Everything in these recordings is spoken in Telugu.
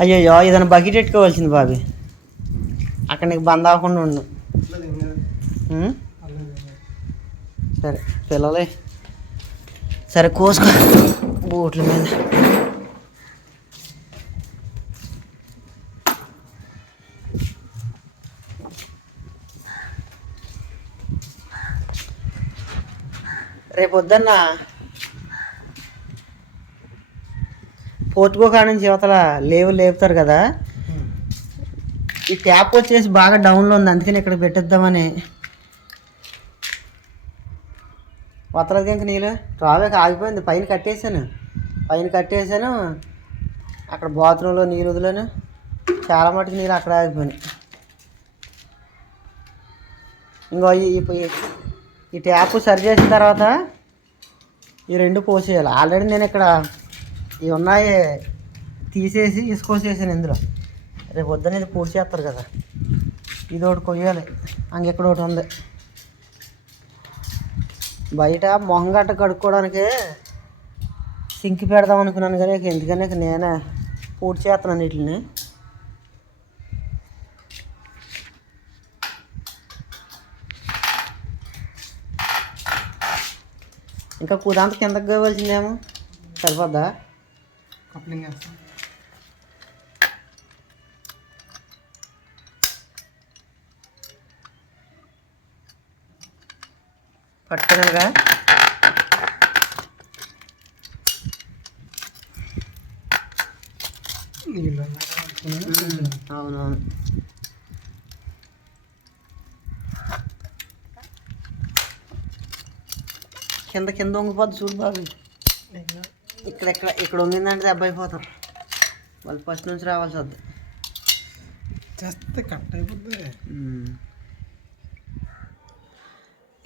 అయ్యో ఏదైనా బకెట్ పెట్టుకోవాల్సింది బాబీ. అక్కడ నీకు బంద్ అవ్వకుండా ఉండు. సరే పిల్లలే. సరే కోసుకో. బూట్ల మీద. రేపు వద్దన్నా పోర్టుకో కాడ నుంచి యువతల లేవు లేపుతారు కదా. ఈ ట్యాప్ వచ్చేసి బాగా డౌన్లో ఉంది అందుకని ఇక్కడ పెట్టేద్దామని. వత్తలేదు ఇంక నీళ్ళు ట్రావెక్ ఆగిపోయింది. పైన కట్టేశాను. పైన కట్టేశాను. అక్కడ బాత్రూంలో నీళ్ళు వదిలాను. చాలా మటుకు నీళ్ళు అక్కడ ఆగిపోయినాయి. ఇంకో ఈ- ఈ ట్యాప్ సరి చేసిన తర్వాత ఈ రెండు పోసేయాలి. ఆల్రెడీ నేను ఇక్కడ ఇవి ఉన్నాయి తీసేసి ఇసుకొచ్చేసాను ఇందులో. రేపు పొద్దున ఇది పూర్తి చేస్తారు కదా. ఇది ఒకటి కొయ్యాలి. అంగెక్కడ ఒకటి ఉంది. బయట మొహం గట్ట కడుక్కోవడానికి సింక్ పెడదాం అనుకున్నాను కానీ ఎందుకని నేనే పూర్తి చేస్తున్నాను వీటిని. ఇంకా కుదాంత కిందకి కావాల్సిందేమో సరిపోద్దా? కప్లింగ్ వేస్తాం పట్టుకున్నాగా. అవునవును. కింద కింద వంగిపోద్ది చూడు బాబు. ఇక్కడ ఇక్కడ ఇక్కడ వంగిందంటే దెబ్బ అయిపోతాం. వాళ్ళు ఫస్ట్ నుంచి రావాల్సి వద్దు. చేస్తే కట్ అయిపోద్ది.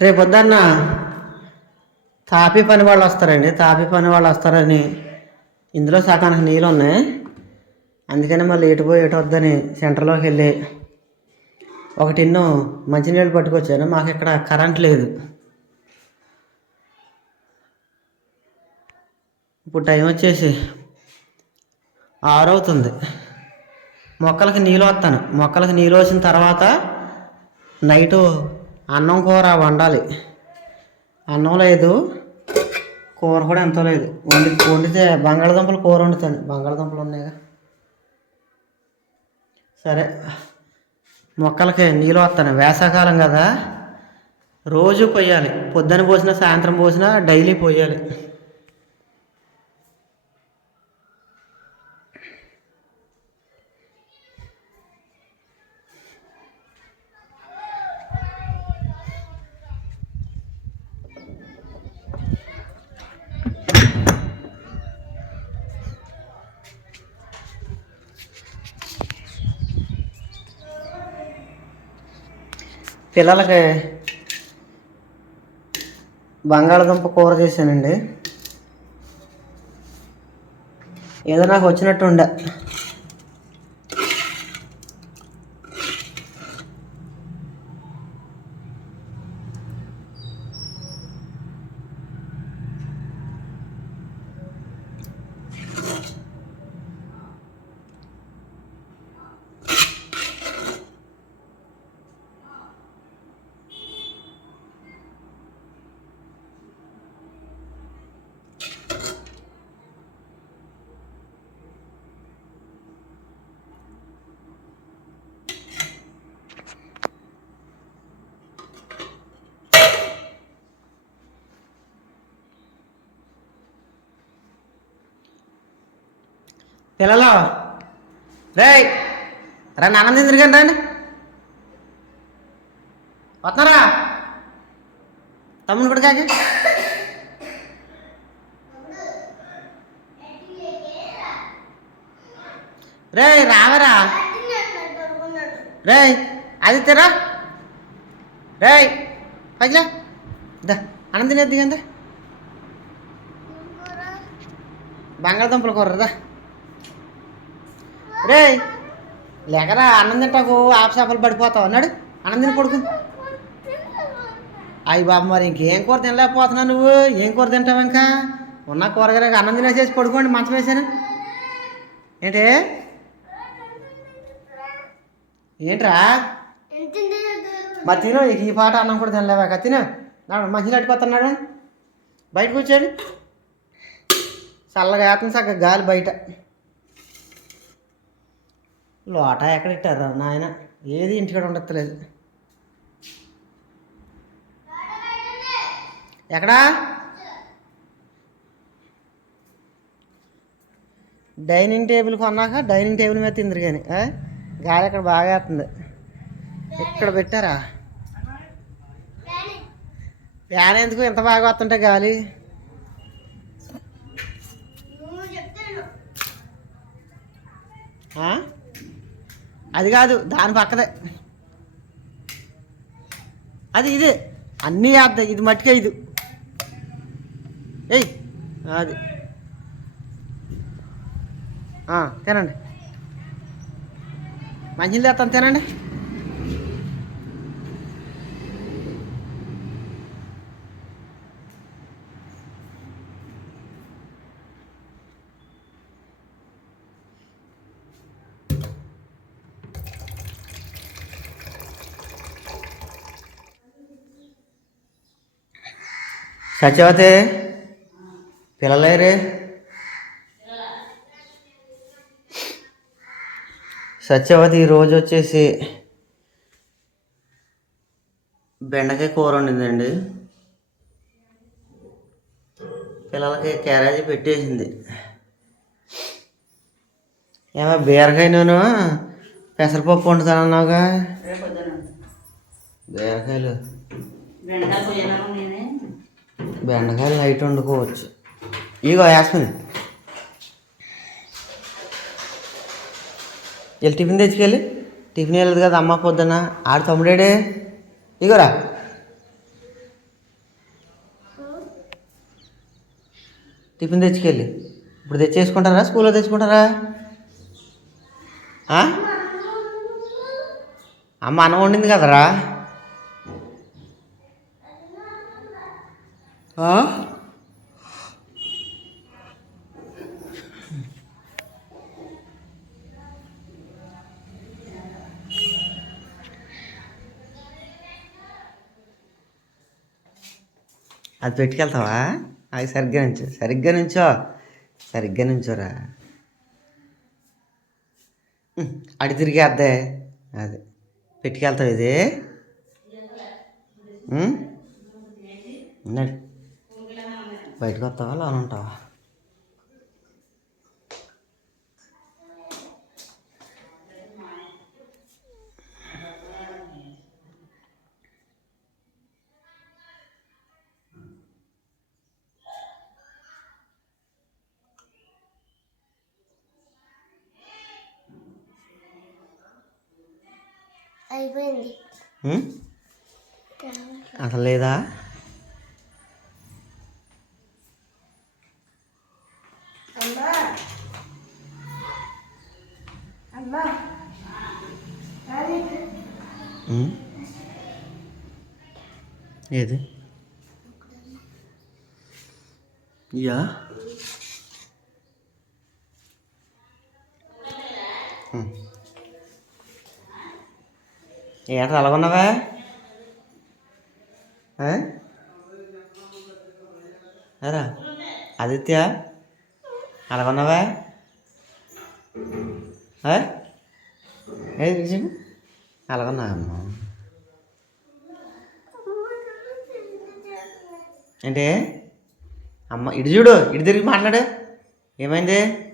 రేపు పొద్దున్న తాపి పని వాళ్ళు వస్తారండి. తాపి పని వాళ్ళు వస్తారని ఇందులో సగానికి నీళ్ళు ఉన్నాయి. అందుకని మళ్ళీ ఎటు పోయి ఎటు వద్దని సెంటర్లోకి వెళ్ళి ఒక టిన్ను మంచినీళ్ళు పట్టుకొచ్చాను. మాకు ఇక్కడ కరెంట్ లేదు. ఇప్పుడు టైం వచ్చేసి ఆరు అవుతుంది మొక్కలకి నీళ్ళు వస్తాను. మొక్కలకి నీళ్ళు వచ్చిన తర్వాత నైటు అన్నం కూర వండాలి. అన్నం లేదు కూర కూడా ఎంతో లేదు. వండి వండితే బంగాళదుంపలు కూర వండుతాను. బంగాళదుంపలు ఉన్నాయిగా. సరే మొక్కలకి నీళ్ళు వస్తాను. వేసాకాలం కదా. రోజు పోయాలి పొద్దున పోసినా సాయంత్రం పోసినా డైలీ పోయాలి. పిల్లలకి బంగాళదుంప కూర చేశానండి. ఏదో నాకు వచ్చినట్టు ఉండే పిల్లలు. రేయ్ రండి ఆనందం ఎందుకండి రండి. వస్తున్నారా? తమ్ముని కూడా కాకి రేయ్ రావరా. రేయ్ ఆదిత్యరా రేయ్ పైకిలా దా ఆనందిని ఎద్దిగందా కూర కూరదా రే లేకరా అన్నం తింటాకు ఆపసాపలు పడిపోతావు. అన్నాడు అన్నం తిని పడుకుంది అయ్యి బాబు మరి ఇంకేం కూర తినలేకపోతున్నావు నువ్వు? ఏం కూర తింటావు ఇంకా? ఉన్న కూరగాయలకు అన్నం తినేసేసి పడుకోండి మంచం వేసాను. ఏంటి? ఏంట్రా? మరి తిను ఈ పాట అన్నం కూడా తినలేవాక తిను. నాడు మంచిగా అట్టుకొస్తున్నాడు బయట కూర్చోండి చల్లగా వేస్తుంది చక్కగా గాలి బయట. లోట ఎక్కడ ఇట్టారు? నాయన ఏది ఇంటికాడ ఉండట్లేదు. ఎక్కడా? డైనింగ్ టేబుల్ కొన్నాక డైనింగ్ టేబుల్ మీద తిందరు కానీ గాలి ఇక్కడ బాగా వేస్తుంది? ఇక్కడ పెట్టారా? ఫ్యాన్ ఎందుకు ఎంత బాగా వస్తుంటే గాలి? Huh? అది కాదు దాని పక్కదే. అది ఇది. అన్నీ వేద్దాయి ఇది మట్టికే ఇది. ఏయ్ అది. తినండి. మంచిది తెస్తాను తినండి. సత్యవతి పిల్లలేరే సత్యవతి ఈరోజు వచ్చేసి బెండకాయ కూర వండిందండి. పిల్లలకి క్యారేజీ పెట్టేసింది. ఏమో బీరకాయ నేను పెసరపప్పు వండుతానన్నావుగా. బీరకాయలు. బెండకాయలు నైట్ వండుకోవచ్చు. ఇగో యాస్మిన్. వెళ్ళి టిఫిన్ తెచ్చుకెళ్ళి. టిఫిన్ వెళ్ళదు కదా అమ్మ పొద్దున ఆడు తమ్ముడేడే? ఇగోరా టిఫిన్ తెచ్చుకెళ్ళి. ఇప్పుడు తెచ్చేసుకుంటారా? స్కూల్లో తెచ్చుకుంటారా? అమ్మ అన్నం వండింది కదరా? అది పెట్టుకెళ్తావా? అది సరిగ్గా నుంచో సరిగ్గా నుంచో సరిగ్గా నుంచోరా. అడి తిరిగి అద్దే. అది పెట్టుకెళ్తావు ఇది. ఉన్నాడు బయటకు వస్తావా లోన ఉంటావా? అయిపోయింది? అసలు లేదా అమ్మా అమ్మా ఉమ్? ఏది? యా. ఏంట్రా అలాగున్నావా? అరా ఆదిత్య? అలాగున్నావా ఆ? అంటే అమ్మ ఇటు చూడు ఇటు తిరిగి మాట్లాడు. ఏమైంది?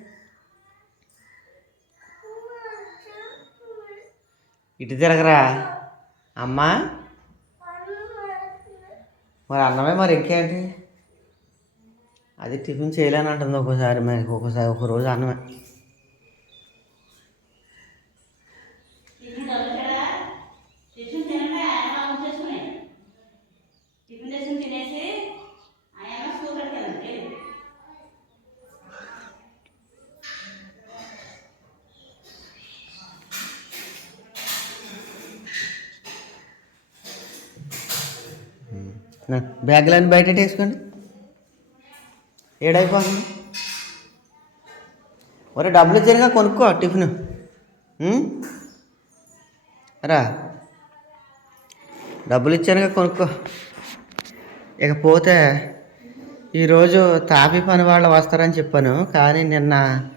ఇటు తిరగరా? అమ్మా? మరి అన్నమే మరి ఇంకేంటి? అది టిఫిన్ చేయలేనంటుంది ఒక్కోసారి మరి ఒక్కోసారి ఒక రోజు అన్నమే. బ్యాగులన్నీ బయట వేసుకోండి. ఏడైపోతుంది. ఒరే డబ్బులు ఇచ్చారుగా కొనుక్కో టిఫిన్. రా. డబ్బులు ఇచ్చానుగా కొనుక్కో. ఇకపోతే ఈరోజు తాపి పని వాళ్ళు వస్తారని చెప్పాను కానీ నిన్న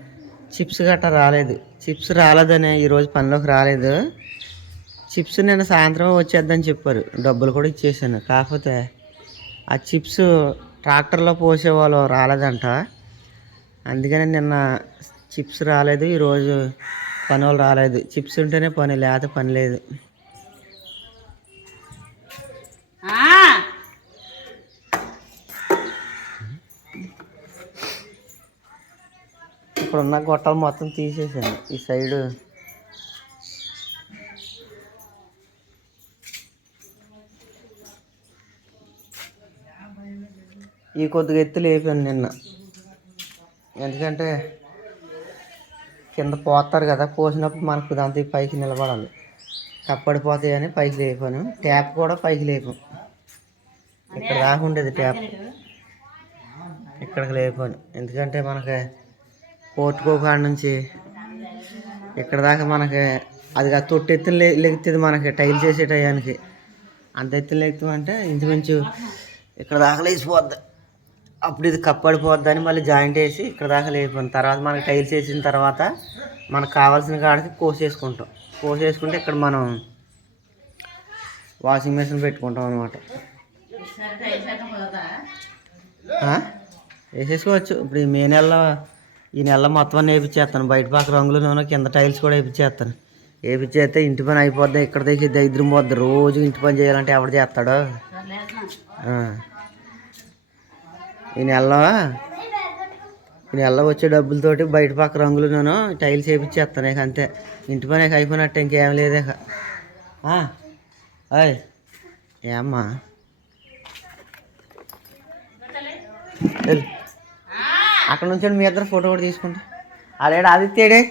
చిప్స్ గట్రా రాలేదు. చిప్స్ రాలేదని ఈరోజు పనిలోకి రాలేదు. చిప్స్ నిన్న సాయంత్రం వచ్చేద్దని చెప్పారు. డబ్బులు కూడా ఇచ్చేసాను. కాకపోతే ఆ చిప్స్ ట్రాక్టర్లో పోసేవాళ్ళు రాలేదంట. అందుకని నిన్న చిప్స్ రాలేదు ఈరోజు పని వాళ్ళు రాలేదు. చిప్స్ ఉంటేనే పని లేకపోతే పని లేదు. ఉన్న గొట్టాలు మొత్తం తీసేసాను. ఈ సైడు ఈ కొద్దిగా ఎత్తులు లేపాను నిన్న. ఎందుకంటే కింద పోతారు కదా పోసినప్పుడు మనకు దాంతో పైకి నిలబడాలి. కప్పడిపోతాయి అని పైకి లేపాను. ట్యాప్ కూడా పైకి లేపాను ఇక్కడ రాకుండేది ఉండేది ట్యాప్. ఇక్కడికి లేపాను. ఎందుకంటే మనకి పోర్టుకో కాడ నుంచి ఇక్కడ దాకా మనకి అది ఆ తొట్టి ఎత్తున లెగుతుంది మనకి టైల్ చేసే టయానికి. అంత ఎత్తున లెగుతామంటే ఇంచుమించు ఇక్కడ దాకా లేచిపోద్ది. అప్పుడు ఇది కప్పడిపోద్ది అని మళ్ళీ జాయింట్ వేసి ఇక్కడ దాకా లేకపోయిన తర్వాత మనకి టైల్స్ వేసిన తర్వాత మనకు కావాల్సిన కాడికి కోసేసుకుంటాం. కోసేసుకుంటే ఇక్కడ మనం వాషింగ్ మెషిన్ పెట్టుకుంటాం అనమాట? వేసేసుకోవచ్చు. ఇప్పుడు ఈ మే నెలలో ఈ నెల మొత్తం అన్నీ వేపించేస్తాను. బయట పక్క రంగులు కింద టైల్స్ కూడా వేపించేస్తాను. వేపించేస్తే ఇంటి పని అయిపోద్ది. ఇక్కడ దగ్గర దరిద్రం పోద్ది. రోజు ఇంటి పని చేయాలంటే ఎవడు చేస్తాడో. ఈ నెలలో? ఈ నెలలో వచ్చే డబ్బులతోటి బయట పక్క రంగులు నేను టైల్స్ వేపించేస్తాను ఇక అంతే. ఇంటి పని అయిపోయినట్టు ఇంకేం లేదు ఇక. అయ్ ఏమ్మా? అక్కడ నుంచి మీ ఇద్దరు ఫోటో కూడా తీసుకుంటా. ఆడేడు ఆదిత్యడే.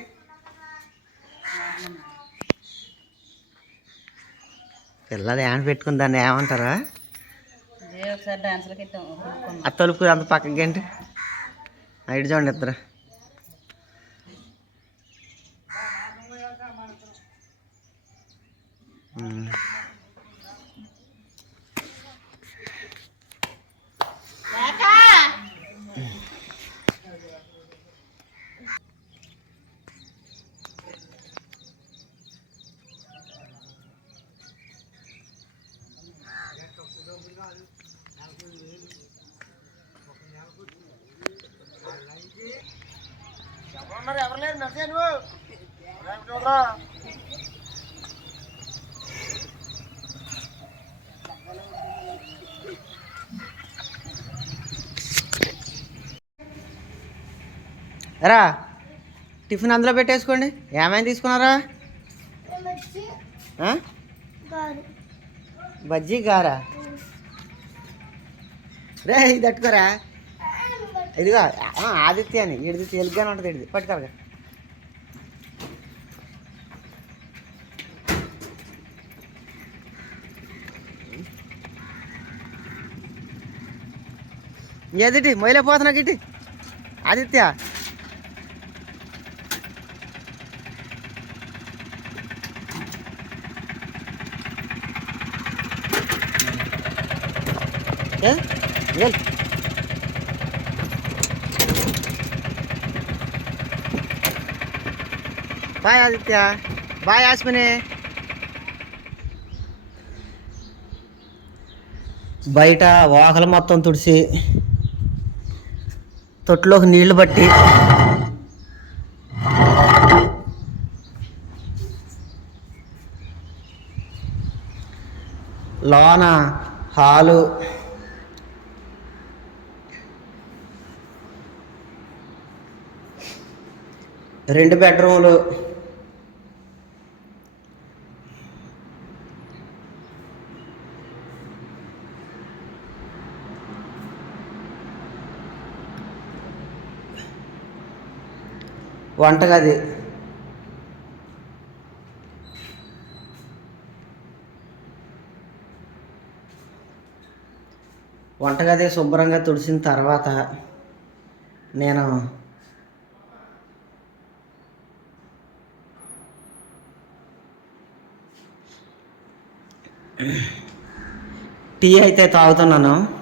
పిల్లలు ఏమైనా పెట్టుకుని దాన్ని ఏమంటారా? అత్తలుపుకు ఒకసారి ఆ అంత పక్కకి ఏంటి? చూడండి ఇద్దరు. రా టిఫిన్ అందులో పెట్టేసుకోండి. ఏమైనా తీసుకున్నారా? బజ్జీ గారా? రే ఇది తట్టుకోరా ఇదిగో ఆదిత్య అని ఇడిది తెలుగుగానే ఉంటుంది ఇడిది పట్టుకోరా ఏదిటి మొయిలే పోతున్నా గిటి ఆదిత్య. ఏ? బాయ్ ఆదిత్య. బాయ్ ఆస్మిని. బయట వాకలు మొత్తం తుడిసి తొట్టులోకి నీళ్ళు పట్టి లోన హాలు రెండు బెడ్రూములు వంటగది. వంటగది శుభ్రంగా తుడిచిన తర్వాత నేను టీ అయితే తాగుతున్నాను.